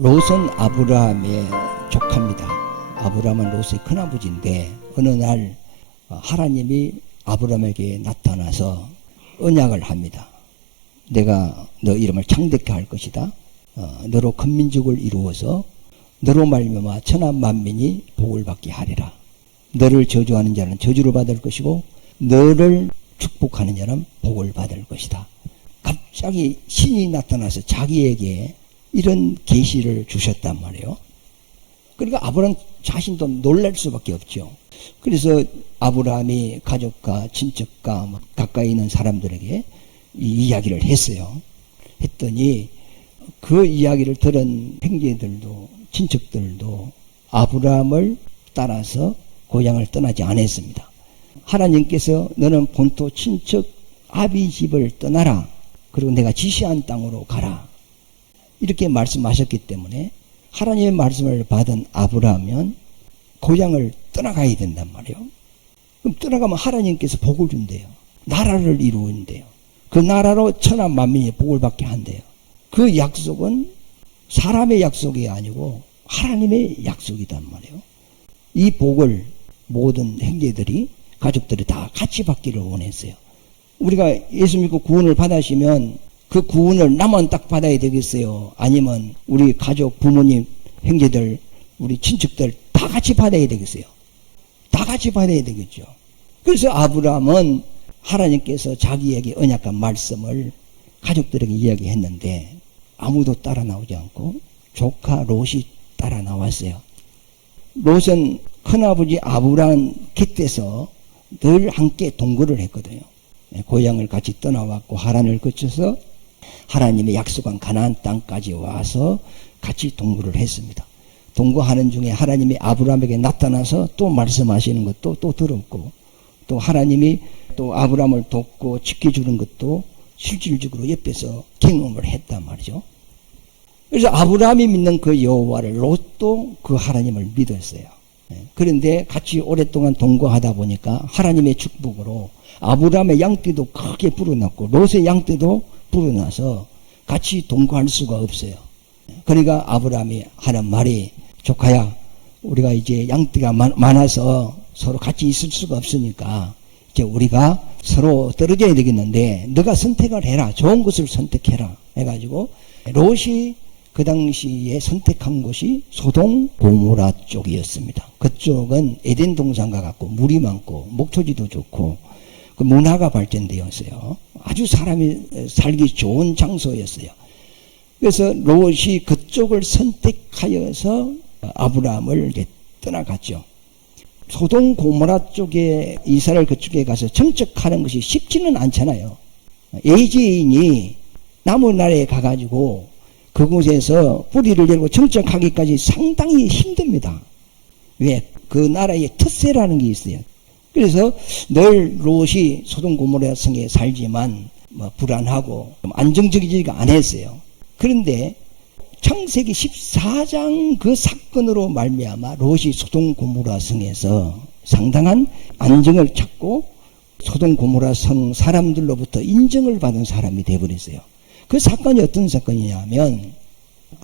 롯은 아브라함의 조카입니다. 아브라함은 롯의 큰아버지인데 어느 날 하나님이 아브라함에게 나타나서 언약을 합니다. 내가 너 이름을 창대케 할 것이다. 너로 큰 민족을 이루어서 너로 말미암아 천하 만민이 복을 받게 하리라. 너를 저주하는 자는 저주를 받을 것이고 너를 축복하는 자는 복을 받을 것이다. 갑자기 신이 나타나서 자기에게 이런 계시를 주셨단 말이에요. 그러니까 아브라함 자신도 놀랄 수밖에 없죠. 그래서 아브라함이 가족과 친척과 가까이 있는 사람들에게 이 이야기를 했어요. 했더니 그 이야기를 들은 형제들도 친척들도 아브라함을 따라서 고향을 떠나지 않았습니다. 하나님께서 너는 본토 친척 아비 집을 떠나라. 그리고 내가 지시한 땅으로 가라. 이렇게 말씀하셨기 때문에 하나님의 말씀을 받은 아브라함은 고향을 떠나가야 된단 말이에요. 그럼 떠나가면 하나님께서 복을 준대요. 나라를 이루는데요. 그 나라로 천하 만민이 복을 받게 한대요. 그 약속은 사람의 약속이 아니고 하나님의 약속이단 말이에요. 이 복을 모든 형제들이 가족들이 다 같이 받기를 원했어요. 우리가 예수 믿고 구원을 받으시면 그 구원을 나만 딱 받아야 되겠어요? 아니면 우리 가족, 부모님, 형제들, 우리 친척들 다 같이 받아야 되겠어요? 다 같이 받아야 되겠죠. 그래서 아브라함은 하나님께서 자기에게 언약한 말씀을 가족들에게 이야기했는데 아무도 따라 나오지 않고 조카 롯이 따라 나왔어요. 롯은 큰아버지 아브라함 곁에서 늘 함께 동거를 했거든요. 고향을 같이 떠나왔고 하란을 거쳐서 하나님의 약속한 가나안 땅까지 와서 같이 동거를 했습니다. 동거하는 중에 하나님이 아브라함에게 나타나서 또 말씀하시는 것도 또 들었고 또 하나님이 또 아브라함을 돕고 지켜주는 것도 실질적으로 옆에서 경험을 했단 말이죠. 그래서 아브라함이 믿는 그 여호와를 롯도 그 하나님을 믿었어요. 그런데 같이 오랫동안 동거하다 보니까 하나님의 축복으로 아브라함의 양떼도 크게 불어났고 롯의 양떼도 불어나서 같이 동거할 수가 없어요. 그러니까 아브라함이 하는 말이 조카야 우리가 이제 양떼가 많아서 서로 같이 있을 수가 없으니까 이제 우리가 서로 떨어져야 되겠는데 너가 선택을 해라. 좋은 것을 선택해라 해가지고 롯이 그 당시에 선택한 곳이 소돔 고모라 쪽이었습니다. 그쪽은 에덴 동산과 같고 물이 많고 목초지도 좋고 그 문화가 발전되었어요. 아주 사람이 살기 좋은 장소였어요. 그래서 롯이 그쪽을 선택하여서 아브라함을 떠나갔죠. 소돔 고모라 쪽에 이스라엘 그쪽에 가서 정착하는 것이 쉽지는 않잖아요. 애지인이 남은 나라에 가가지고 그곳에서 뿌리를 내리고 정착하기까지 상당히 힘듭니다. 왜? 그 나라의 특세라는 게 있어요. 그래서 늘 롯이 소돔 고모라 성에 살지만 불안하고 좀 안정적이지가 않았어요. 그런데 창세기 14장 그 사건으로 말미암아 롯이 소돔 고모라 성에서 상당한 안정을 찾고 소돔 고모라 성 사람들로부터 인정을 받은 사람이 되어버렸어요. 그 사건이 어떤 사건이냐면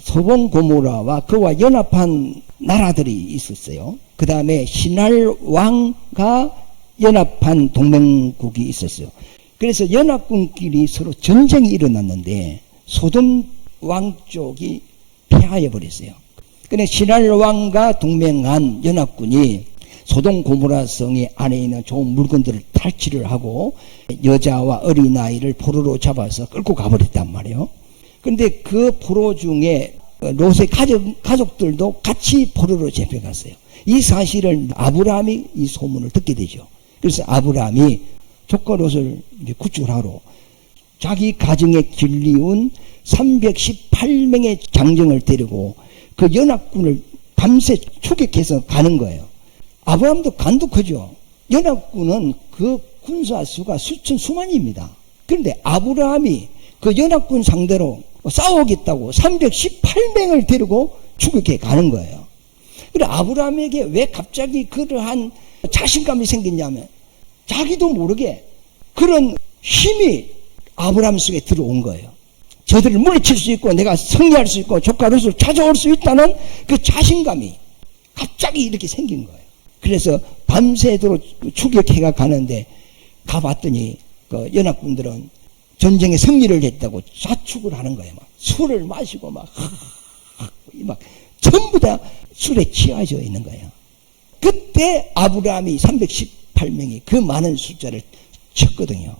소돔 고모라와 그와 연합한 나라들이 있었어요. 그 다음에 신할 왕과 연합한 동맹국이 있었어요. 그래서 연합군끼리 서로 전쟁이 일어났는데 소돔 왕 쪽이 패하여 버렸어요. 그런데 신할 왕과 동맹한 연합군이 소돔 고모라 성의 안에 있는 좋은 물건들을 탈취를 하고 여자와 어린아이를 포로로 잡아서 끌고 가버렸단 말이에요. 그런데 그 포로 중에 롯의 가족들도 같이 포로로 잡혀갔어요. 이 사실을 아브라함이 이 소문을 듣게 되죠. 그래서 아브라함이 조카 롯을 구출하러 자기 가정에 길리운 318명의 장정을 데리고 그 연합군을 밤새 추격해서 가는 거예요. 아브라함도 간도 크죠. 연합군은 그 군사 수가 수만입니다. 그런데 아브라함이 그 연합군 상대로 싸우겠다고 318명을 데리고 추격해 가는 거예요. 그래 아브라함에게 왜 갑자기 그러한 자신감이 생겼냐면 자기도 모르게 그런 힘이 아브라함 속에 들어온 거예요. 저들을 물리칠 수 있고 내가 승리할 수 있고 조카 롯을 찾아올 수 있다는 그 자신감이 갑자기 이렇게 생긴 거예요. 그래서 밤새도록 추격해가 가는데 가봤더니 그 연합군들은 전쟁에 승리를 했다고 자축을 하는 거예요. 막 술을 마시고 막 전부 다 술에 취하져 있는 거예요. 그때 아브라함이 318명이 그 많은 숫자를 쳤거든요.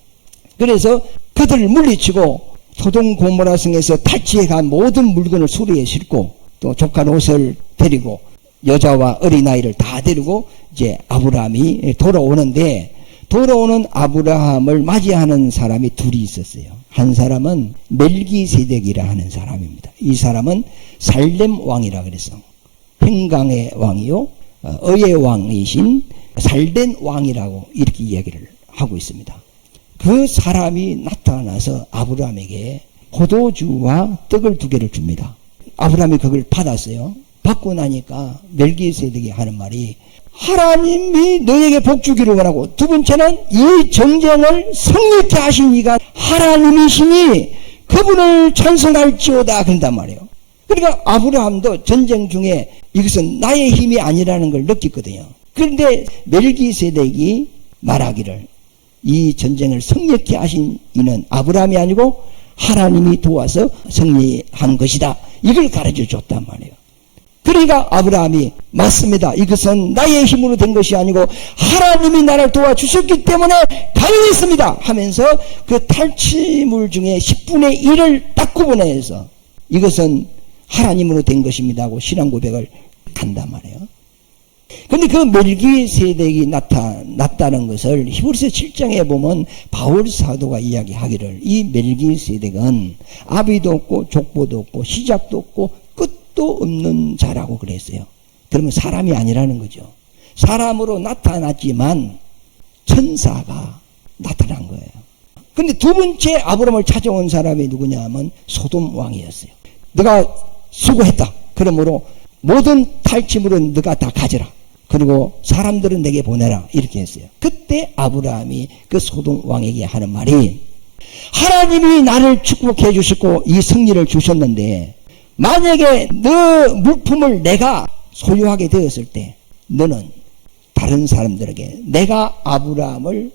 그래서 그들을 물리치고 소돔 고모라 성에서 탈취해 간 모든 물건을 수레에 싣고 또 조카 롯을 데리고 여자와 어린아이를 다 데리고 이제 아브라함이 돌아오는데, 돌아오는 아브라함을 맞이하는 사람이 둘이 있었어요. 한 사람은 멜기세덱이라 하는 사람입니다. 이 사람은 살렘 왕이라 그래서 평강의 왕이요 의의 왕이신 살렘 왕이라고 이렇게 이야기를 하고 있습니다. 그 사람이 나타나서 아브라함에게 포도주와 떡을 2개를 줍니다. 아브라함이 그걸 받았어요. 받고 나니까 멜기세덱이 하는 말이 하나님이 너에게 복 주기를 원하고, 두 번째는 이 전쟁을 승리케 하신 이가 하나님이시니 그분을 찬송할지어다 그런단 말이에요. 그러니까 아브라함도 전쟁 중에 이것은 나의 힘이 아니라는 걸 느꼈거든요. 그런데 멜기세덱이 말하기를 이 전쟁을 승리케 하신 이는 아브라함이 아니고 하나님이 도와서 승리한 것이다, 이걸 가르쳐 줬단 말이에요. 그러니까 아브라함이 맞습니다, 이것은 나의 힘으로 된 것이 아니고 하나님이 나를 도와주셨기 때문에 가능했습니다 하면서 그 탈취물 중에 10분의 1을 딱 구분해서 이것은 하나님으로 된 것입니다 하고 신앙 고백을 한단 말이에요. 그런데 그 멜기세덱이 나타났다는 것을 히브리서 7장에 보면 바울 사도가 이야기하기를 이 멜기세덱은 아비도 없고 족보도 없고 시작도 없고 끝도 없는 자라고 그랬어요. 그러면 사람이 아니라는 거죠. 사람으로 나타났지만 천사가 나타난 거예요. 그런데 두 번째 아브라함을 찾아온 사람이 누구냐 하면 소돔 왕이었어요. 네가 수고했다, 그러므로 모든 탈취물은 네가 다 가져라, 그리고 사람들은 내게 보내라, 이렇게 했어요. 그때 아브라함이 그 소돔 왕에게 하는 말이 하나님이 나를 축복해 주셨고 이 승리를 주셨는데 만약에 너 물품을 내가 소유하게 되었을 때 너는 다른 사람들에게 내가 아브라함을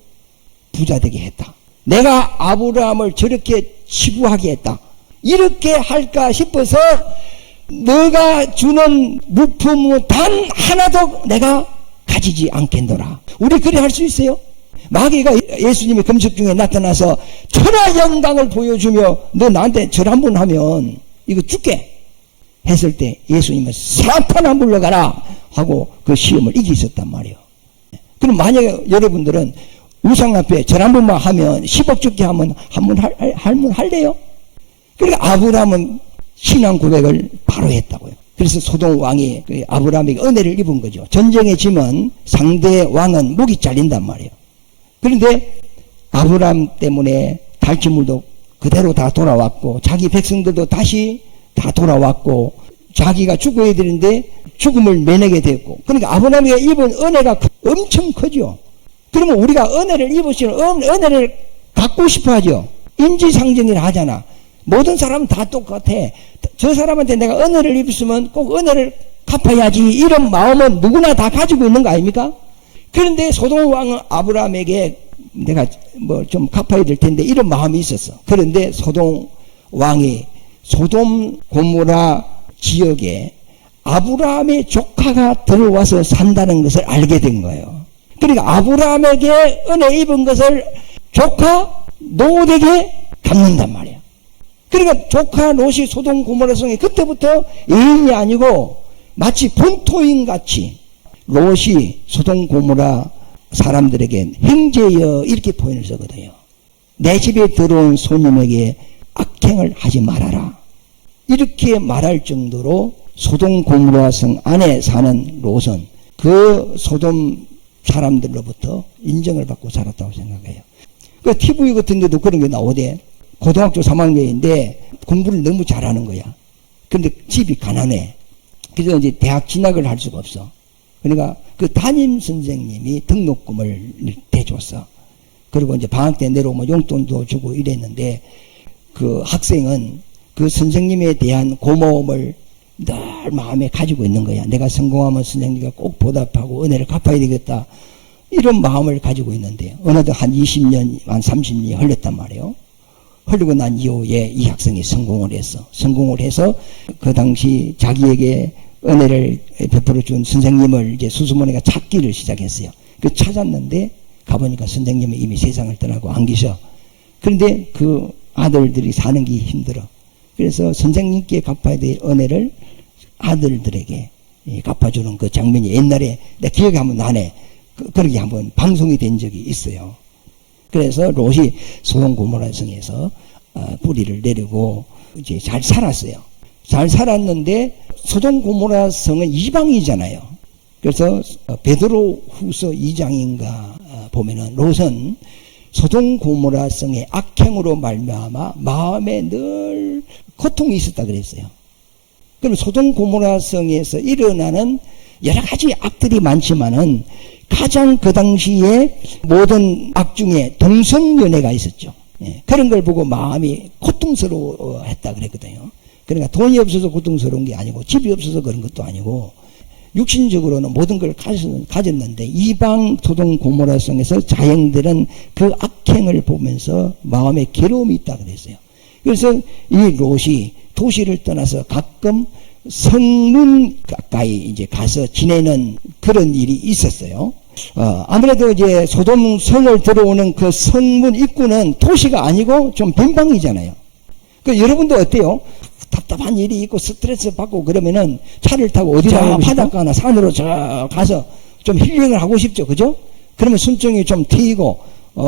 부자되게 했다, 내가 아브라함을 저렇게 치부하게 했다, 이렇게 할까 싶어서 너가 주는 물품은 단 하나도 내가 가지지 않겠노라. 우리 그래 할 수 있어요? 마귀가 예수님의 금식 중에 나타나서 천하 영광을 보여주며 너 나한테 절 한 번 하면 이거 죽게 했을 때 예수님은 사탄아 물러가라 하고 그 시험을 이기셨단 말이에요. 그럼 만약에 여러분들은 우상 앞에 절 한 번만 하면 10억 죽게 하면 한번 할래요? 그러니까 아브라함은 신앙 고백을 바로 했다고요. 그래서 소돔 왕이 아브라함에게 은혜를 입은 거죠. 전쟁에 지면 상대 왕은 목이 잘린단 말이에요. 그런데 아브라함 때문에 탈취물도 그대로 다 돌아왔고 자기 백성들도 다시 다 돌아왔고 자기가 죽어야 되는데 죽음을 면하게 됐고, 그러니까 아브라함이 입은 은혜가 엄청 크죠. 그러면 우리가 은혜를 입으시는 은혜를 갖고 싶어 하죠. 인지상정이라 하잖아. 모든 사람은 다 똑같아. 저 사람한테 내가 은혜를 입었으면 꼭 은혜를 갚아야지, 이런 마음은 누구나 다 가지고 있는 거 아닙니까? 그런데 소돔 왕은 아브라함에게 내가 뭐 좀 갚아야 될 텐데 이런 마음이 있었어. 그런데 소돔 왕이 소돔 고모라 지역에 아브라함의 조카가 들어와서 산다는 것을 알게 된 거예요. 그러니까 아브라함에게 은혜 입은 것을 조카 롯에게 갚는단 말이에요. 그러니까 조카 롯이 소돔 고모라 성에 그때부터 애인이 아니고 마치 본토인 같이 롯이 소돔 고모라 사람들에게 형제여 이렇게 표현을 쓰거든요. 내 집에 들어온 손님에게 악행을 하지 말아라, 이렇게 말할 정도로 소돔 고모라 성 안에 사는 롯은 그 소돔 사람들로부터 인정을 받고 살았다고 생각해요. 그 TV 같은 데도 그런 게 나오대. 고등학교 3학년인데 공부를 너무 잘하는 거야. 근데 집이 가난해. 그래서 이제 대학 진학을 할 수가 없어. 그러니까 그 담임 선생님이 등록금을 대줬어. 그리고 이제 방학 때 내려오면 용돈도 주고 이랬는데 그 학생은 그 선생님에 대한 고마움을 늘 마음에 가지고 있는 거야. 내가 성공하면 선생님과 꼭 보답하고 은혜를 갚아야 되겠다. 이런 마음을 가지고 있는데 어느덧 한 20년, 한 30년이 흘렀단 말이에요. 흘리고 난 이후에 이 학생이 성공을 했어. 성공을 해서 그 당시 자기에게 은혜를 베풀어 준 선생님을 이제 수수모니가 찾기를 시작했어요. 그 찾았는데 가보니까 선생님은 이미 세상을 떠나고 안 계셔. 그런데 그 아들들이 사는 게 힘들어. 그래서 선생님께 갚아야 될 은혜를 아들들에게 갚아주는 그 장면이 옛날에 내 기억이 한번 나네. 그렇게 한번 방송이 된 적이 있어요. 그래서 롯이 소돔 고모라 성에서 뿌리를 내리고 이제 잘 살았어요. 잘 살았는데 소돔 고모라 성은 이방이잖아요. 그래서 베드로 후서 2장인가 보면은 롯은 소돔 고모라 성의 악행으로 말미암아 마음에 늘 고통이 있었다 그랬어요. 그럼 소돔 고모라 성에서 일어나는 여러 가지 악들이 많지만은 가장 그 당시에 모든 악 중에 동성연애가 있었죠. 예, 그런 걸 보고 마음이 고통스러워했다 그랬거든요. 그러니까 돈이 없어서 고통스러운 게 아니고 집이 없어서 그런 것도 아니고 육신적으로는 모든 걸 가졌는데 이방 소돔 고모라 성에서 자행들은 그 악행을 보면서 마음에 괴로움이 있다 그랬어요. 그래서 이 롯이 도시를 떠나서 가끔 성문 가까이 이제 가서 지내는 그런 일이 있었어요. 아무래도 이제 소돔 성을 들어오는 그 성문 입구는 도시가 아니고 좀 빈방이잖아요. 그 여러분도 어때요? 답답한 일이 있고 스트레스 받고 그러면은 차를 타고 어디로 바닷가나 산으로 저 가서 좀 힐링을 하고 싶죠, 그죠? 그러면 순종이 좀 트이고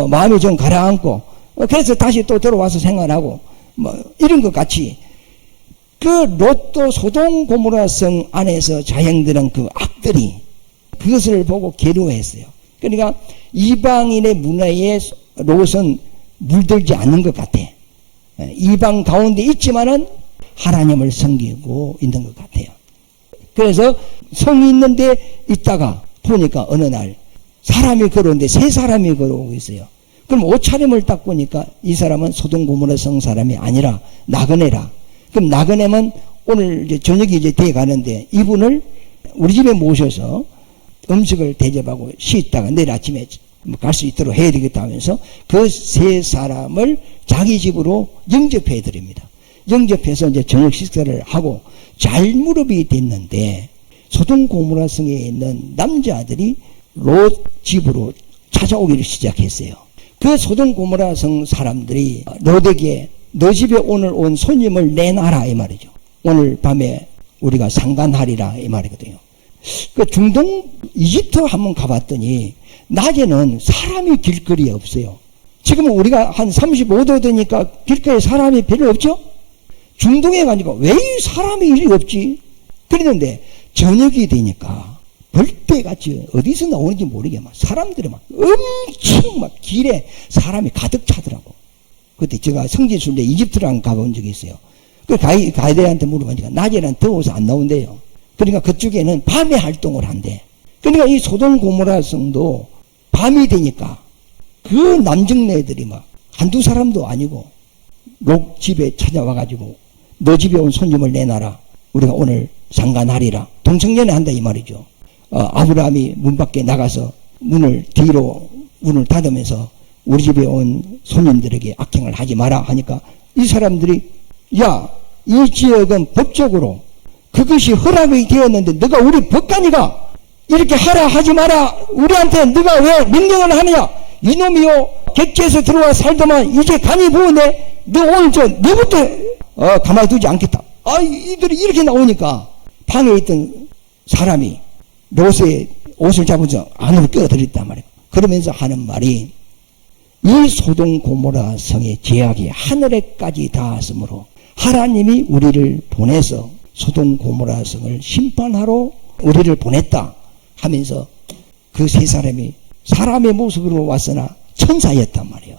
마음이 좀 가라앉고 그래서 다시 또 들어와서 생활하고 뭐 이런 것 같이. 그 롯도 소돔 고모라 성 안에서 자행되는 그 악들이 그것을 보고 괴로워했어요. 그러니까 이방인의 문화에 롯은 물들지 않는 것 같아. 이방 가운데 있지만은 하나님을 섬기고 있는 것 같아요. 그래서 성이 있는데 있다가 보니까 어느 날 사람이 걸어오는데 세 사람이 걸어오고 있어요. 그럼 옷차림을 딱 보니까 이 사람은 소돔 고모라 성 사람이 아니라 나그네라. 그럼 나그네면 오늘 이제 저녁이 이제 돼 가는데 이분을 우리 집에 모셔서 음식을 대접하고 쉬다가 내일 아침에 갈 수 있도록 해야 되겠다 하면서 그 세 사람을 자기 집으로 영접해 드립니다. 영접해서 이제 저녁 식사를 하고 잘 무릎이 됐는데 소돔 고모라 성에 있는 남자들이 롯 집으로 찾아오기를 시작했어요. 그 소돔 고모라 성 사람들이 롯에게 너 집에 오늘 온 손님을 내놔라 이 말이죠. 오늘 밤에 우리가 상관하리라 이 말이거든요. 그 중동 이집트 한번 가봤더니 낮에는 사람이 길거리에 없어요. 지금은 우리가 한 35도 되니까 길거리에 사람이 별로 없죠? 중동에 가니까 왜 사람이 이리 없지? 그랬는데 저녁이 되니까 벌떼같이 어디서 나오는지 모르게 막 사람들이 막 엄청 막 길에 사람이 가득 차더라고. 그때 제가 성지순례 이집트랑 가본 적이 있어요. 그 가이드한테 물어보니까 낮에는 더워서 안 나온대요. 그러니까 그쪽에는 밤에 활동을 한대. 그러니까 이 소돔 고모라 성도 밤이 되니까 그 남정네들이 막 한두 사람도 아니고 롯 집에 찾아와가지고 너 집에 온 손님을 내놔라. 우리가 오늘 상관하리라. 동성연애 한다 이 말이죠. 아브라함이 문 밖에 나가서 문을 닫으면서 우리 집에 온 손님들에게 악행을 하지 마라 하니까 이 사람들이 야, 이 지역은 법적으로 그것이 허락이 되었는데 너가 우리 법관이가 이렇게 하라 하지 마라 우리한테 너가 왜 명령을 하느냐 이놈이요 객지에서 들어와 살더만 이제 간이 부었네 너 오늘 너부터 가만히 두지 않겠다. 이들이 이렇게 나오니까 방에 있던 사람이 롯의 옷을 잡아서 안으로 끌어들였단 말이에요. 그러면서 하는 말이 이 소돔 고모라 성의 죄악이 하늘에까지 닿았으므로 하나님이 우리를 보내서 소돔 고모라 성을 심판하러 우리를 보냈다 하면서 그 세 사람이 사람의 모습으로 왔으나 천사였단 말이에요.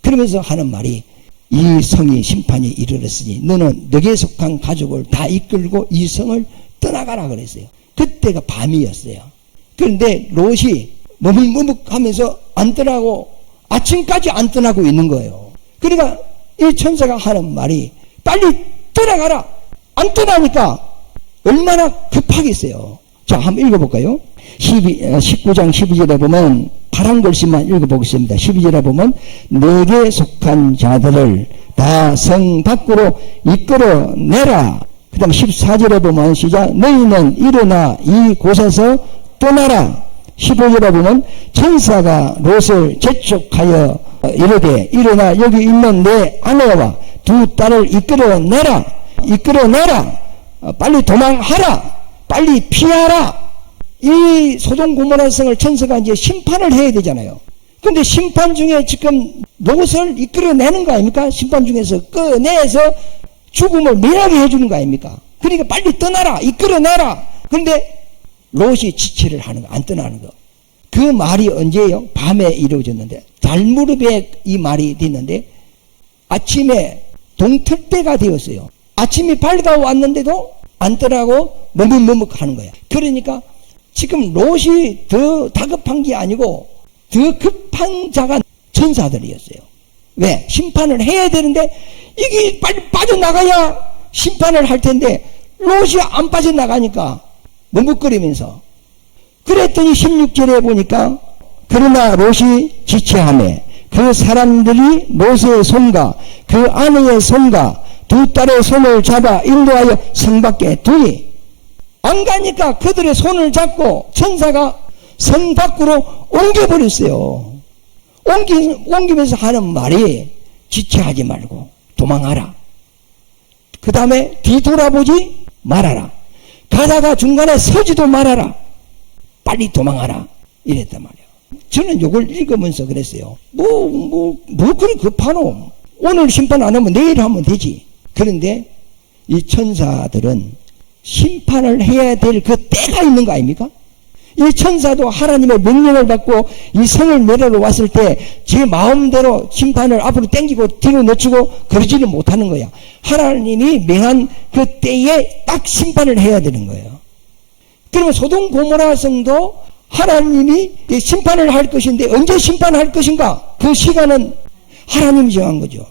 그러면서 하는 말이 이 성이 심판이 이르렀으니 너는 너에 속한 가족을 다 이끌고 이 성을 떠나가라 그랬어요. 그때가 밤이었어요. 그런데 롯이 머뭇머뭇하면서 안 떠나고 아침까지 안 떠나고 있는 거예요. 그러니까 이 천사가 하는 말이 빨리 떠나가라. 안 떠나니까 얼마나 급하겠어요. 자, 한번 읽어볼까요? 19장 12절에 보면 파란 글씨만 읽어보겠습니다. 12절에 보면 내게 속한 자들을 다 성 밖으로 이끌어내라. 그 다음 14절에 보면 시작 너희는 일어나 이 곳에서 떠나라. 15절에 보면 천사가 롯을 재촉하여 이르되 일어나 여기 있는 내 아내와 두 딸을 이끌어내라. 빨리 도망하라. 빨리 피하라. 이 소돔 고모라 성을 천사가 이제 심판을 해야 되잖아요. 근데 심판 중에 지금 롯을 이끌어내는 거 아닙니까? 심판 중에서 꺼내서 죽음을 면하게 해주는 거 아닙니까? 그러니까 빨리 떠나라. 이끌어내라. 그런데 롯이 지체를 하는 거, 안 떠나는 거. 그 말이 언제예요? 밤에 이루어졌는데 달무르베 이 말이 됐는데 아침에 동틀 때가 되었어요. 아침이 밝아왔는데도 안 떠나고 머뭇머뭇 하는 거야. 그러니까 지금 롯이 더 다급한 게 아니고 더 급한 자가 천사들이었어요. 왜? 심판을 해야 되는데 이게 빨리 빠져나가야 심판을 할 텐데 롯이 안 빠져나가니까 머뭇거리면서 그랬더니 16절에 보니까 그러나 롯이 지체하매 그 사람들이 롯의 손과 그 아내의 손과 두 딸의 손을 잡아 인도하여 성 밖에 두니 안 가니까 그들의 손을 잡고 천사가 성 밖으로 옮겨버렸어요. 옮기면서 하는 말이 지체하지 말고 도망하라. 그 다음에 뒤돌아보지 말아라. 가다가 중간에 서지도 말아라. 빨리 도망하라. 이랬단 말이에요. 저는 이걸 읽으면서 그랬어요. 뭐 그리 급하노. 오늘 심판 안 하면 내일 하면 되지. 그런데 이 천사들은 심판을 해야 될 그 때가 있는 거 아닙니까? 이 천사도 하나님의 명령을 받고 이 성을 내려러 왔을 때 제 마음대로 심판을 앞으로 당기고 뒤로 늦추고 그러지는 못하는 거야. 하나님이 명한 그 때에 딱 심판을 해야 되는 거예요. 그러면 소돔 고모라 성도 하나님이 심판을 할 것인데 언제 심판할 것인가? 그 시간은 하나님이 정한 거죠.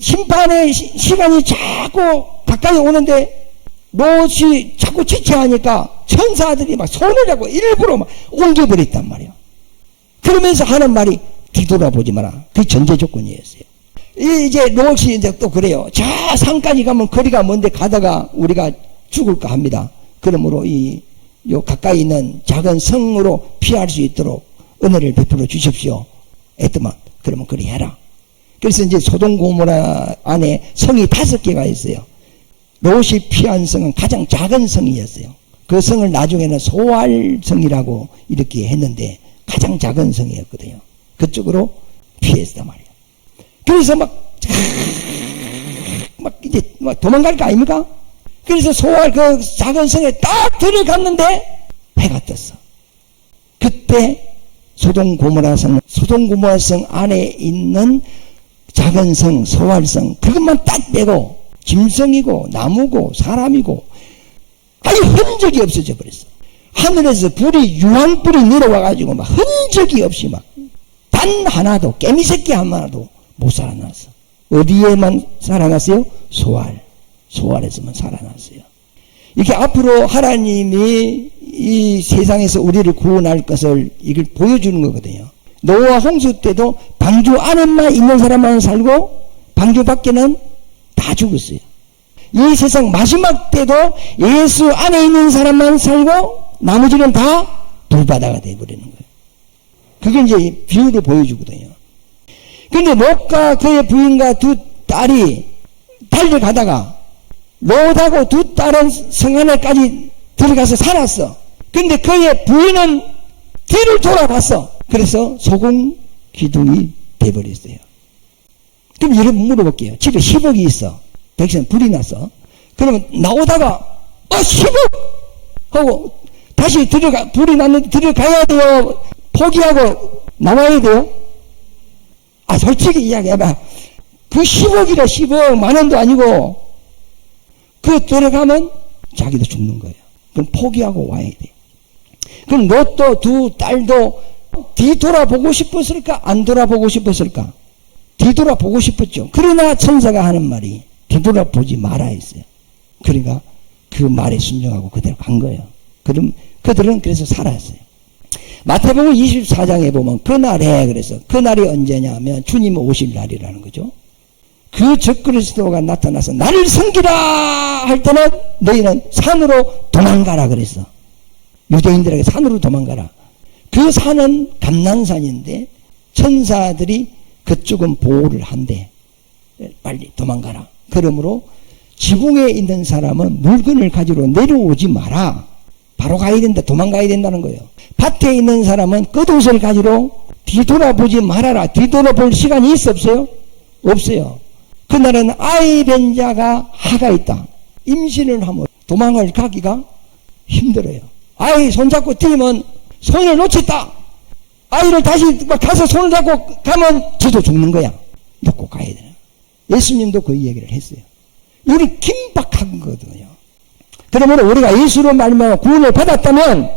심판의 시간이 자꾸 가까이 오는데 롯이 자꾸 지체하니까 천사들이 막 손을 잡고 일부러 막 옮겨버렸단 말이에요. 그러면서 하는 말이 뒤돌아보지 마라. 그게 전제 조건이었어요. 이제 롯이 이제 또 그래요. 저 산까지 가면 거리가 먼데 가다가 우리가 죽을까 합니다. 그러므로 요 가까이 있는 작은 성으로 피할 수 있도록 은혜를 베풀어 주십시오. 했더만 그러면 그리 해라. 그래서 이제 소돔 고모라 안에 성이 5개가 있어요. 롯이 피한 성은 가장 작은 성이었어요. 그 성을 나중에는 소알성이라고 이렇게 했는데 가장 작은 성이었거든요. 그쪽으로 피했단 말이에요. 그래서 이제 도망갈 거 아닙니까? 그래서 소알 그 작은 성에 딱 들어갔는데 해가 떴어. 그때 소돔 고모라 성 안에 있는 작은 성, 소알성 그것만 딱 빼고 짐승이고 나무고 사람이고 아예 흔적이 없어져 버렸어. 하늘에서 유황불이 내려와가지고 막 흔적이 없이 막 단 하나도 깨미새끼 하나도 못 살아났어. 어디에만 살아났어요? 소알에서만 살아났어요. 이렇게 앞으로 하나님이 이 세상에서 우리를 구원할 것을 이걸 보여주는 거거든요. 노아 홍수 때도 방주 안에만 있는 사람만 살고 방주 밖에는 다 죽었어요. 이 세상 마지막 때도 예수 안에 있는 사람만 살고 나머지는 다 불바다가 되어버리는 거예요. 그게 이제 비유를 보여주거든요. 근데 롯과 그의 부인과 두 딸이 달려가다가 롯하고 두 딸은 성 안에까지 들어가서 살았어. 근데 그의 부인은 뒤를 돌아봤어. 그래서 소금 기둥이 돼버렸어요. 그럼 여러분 물어볼게요. 집에 10억이 있어. 백성 불이 났어. 그러면 나오다가 10억! 하고 다시 불이 났는데 들어가야 돼요? 포기하고 나와야 돼요? 솔직히 이야기해봐. 그 10억이라 10억 만원도 아니고 그 들어가면 자기도 죽는 거예요. 그럼 포기하고 와야 돼. 그럼 롯도 두 딸도 뒤돌아보고 싶었을까? 안 돌아보고 싶었을까? 뒤돌아보고 싶었죠. 그러나 천사가 하는 말이 뒤돌아보지 마라 했어요. 그러니까 그 말에 순종하고 그대로 간 거예요. 그럼 그들은 그래서 살았어요. 마태복음 24장에 보면 그날에, 그래서 그날이 언제냐 하면 주님 오실 날이라는 거죠. 그 적그리스도가 나타나서 나를 섬기라 할 때는 너희는 산으로 도망가라 그랬어. 유대인들에게 산으로 도망가라. 그 산은 감난산인데 천사들이 그쪽은 보호를 한대. 빨리 도망가라. 그러므로 지붕에 있는 사람은 물건을 가지러 내려오지 마라. 바로 가야 된다. 도망가야 된다는 거예요. 밭에 있는 사람은 겉옷을 가지러 뒤돌아보지 말아라. 뒤돌아볼 시간이 있어 없어요? 없어요. 그날은 아이 된 자가 하가 있다. 임신을 하면 도망을 가기가 힘들어요. 아이 손잡고 뛰면 손을 놓쳤다. 아이를 다시 가서 손을 잡고 가면 저도 죽는 거야. 놓고 가야 되나. 예수님도 그 얘기를 했어요. 우리 긴박한 거거든요. 그러므로 우리가 예수로 말미암아 구원을 받았다면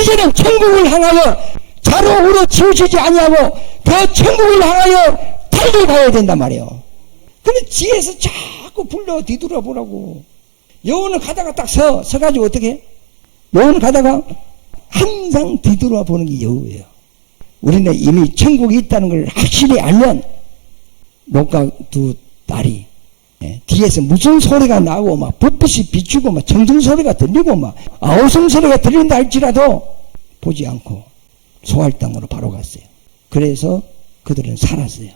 이제는 천국을 향하여 좌로우로 치우치지 아니하고 그 천국을 향하여 달려가야 된단 말이에요. 근데 지혜에서 자꾸 불러 뒤돌아보라고. 여호는 가다가 딱 서가지고 어떻게 해? 여호는 가다가 항상 뒤돌아보는 게 여호예요. 우리는 이미 천국이 있다는 걸 확실히 알면 롯과 두 딸이 뒤에서 무슨 소리가 나고 막 불빛이 비추고 막 정성 소리가 들리고 막 아우성 소리가 들린다 할지라도 보지 않고 소할 땅으로 바로 갔어요. 그래서 그들은 살았어요.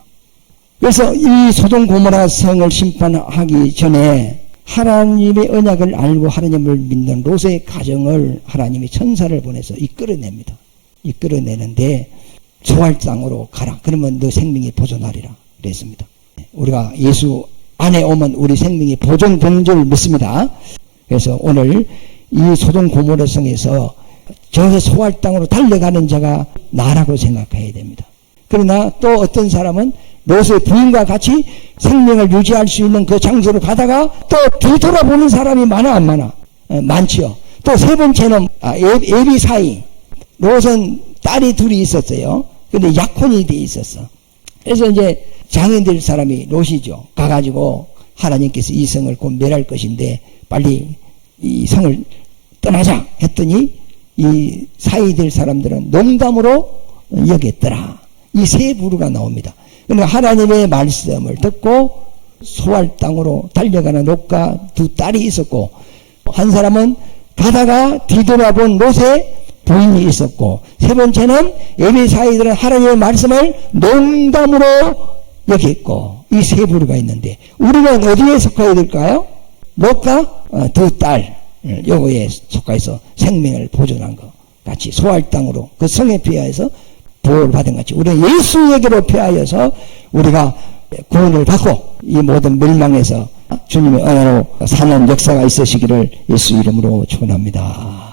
그래서 이 소돔 고모라 성을 심판하기 전에 하나님의 언약을 알고 하나님을 믿는 롯의 가정을 하나님이 천사를 보내서 이끌어냅니다. 이끌어내는데 소할 땅으로 가라. 그러면 너 생명이 보존하리라 그랬습니다. 우리가 예수 안에 오면 우리 생명이 보존되는 줄 믿습니다. 그래서 오늘 이 소돔 고모라 성에서 저 소할 땅으로 달려가는 자가 나라고 생각해야 됩니다. 그러나 또 어떤 사람은 롯의 부인과 같이 생명을 유지할 수 있는 그 장소로 가다가 또 뒤돌아보는 사람이 많아 안 많아? 많지요. 또 세 번째는 에비사이. 롯은 딸이 둘이 있었어요. 근데 약혼이 돼 있었어. 그래서 이제 장인 될 사람이 롯이죠. 가가지고 하나님께서 이 성을 곧 멸할 것인데 빨리 이 성을 떠나자 했더니 이 사이 될 사람들은 농담으로 여겼더라. 이 세 부류가 나옵니다. 그러니까 하나님의 말씀을 듣고 소할 땅으로 달려가는 롯과 두 딸이 있었고, 한 사람은 가다가 뒤돌아본 롯의 부인이 있었고, 세 번째는 에비사이들은 하나님의 말씀을 농담으로 여겼고, 이 세 부류가 있는데 우리는 어디에 속해야 될까요? 롯과 두 딸 요거에 속해서 생명을 보존한 것 같이 소할 땅으로 그 성에 피하여서 보호를 받은 같이 우리는 예수에게로 피하여서 우리가 구원을 받고 이 모든 멸망에서 주님의 은혜로 사는 역사가 있으시기를 예수 이름으로 축원합니다.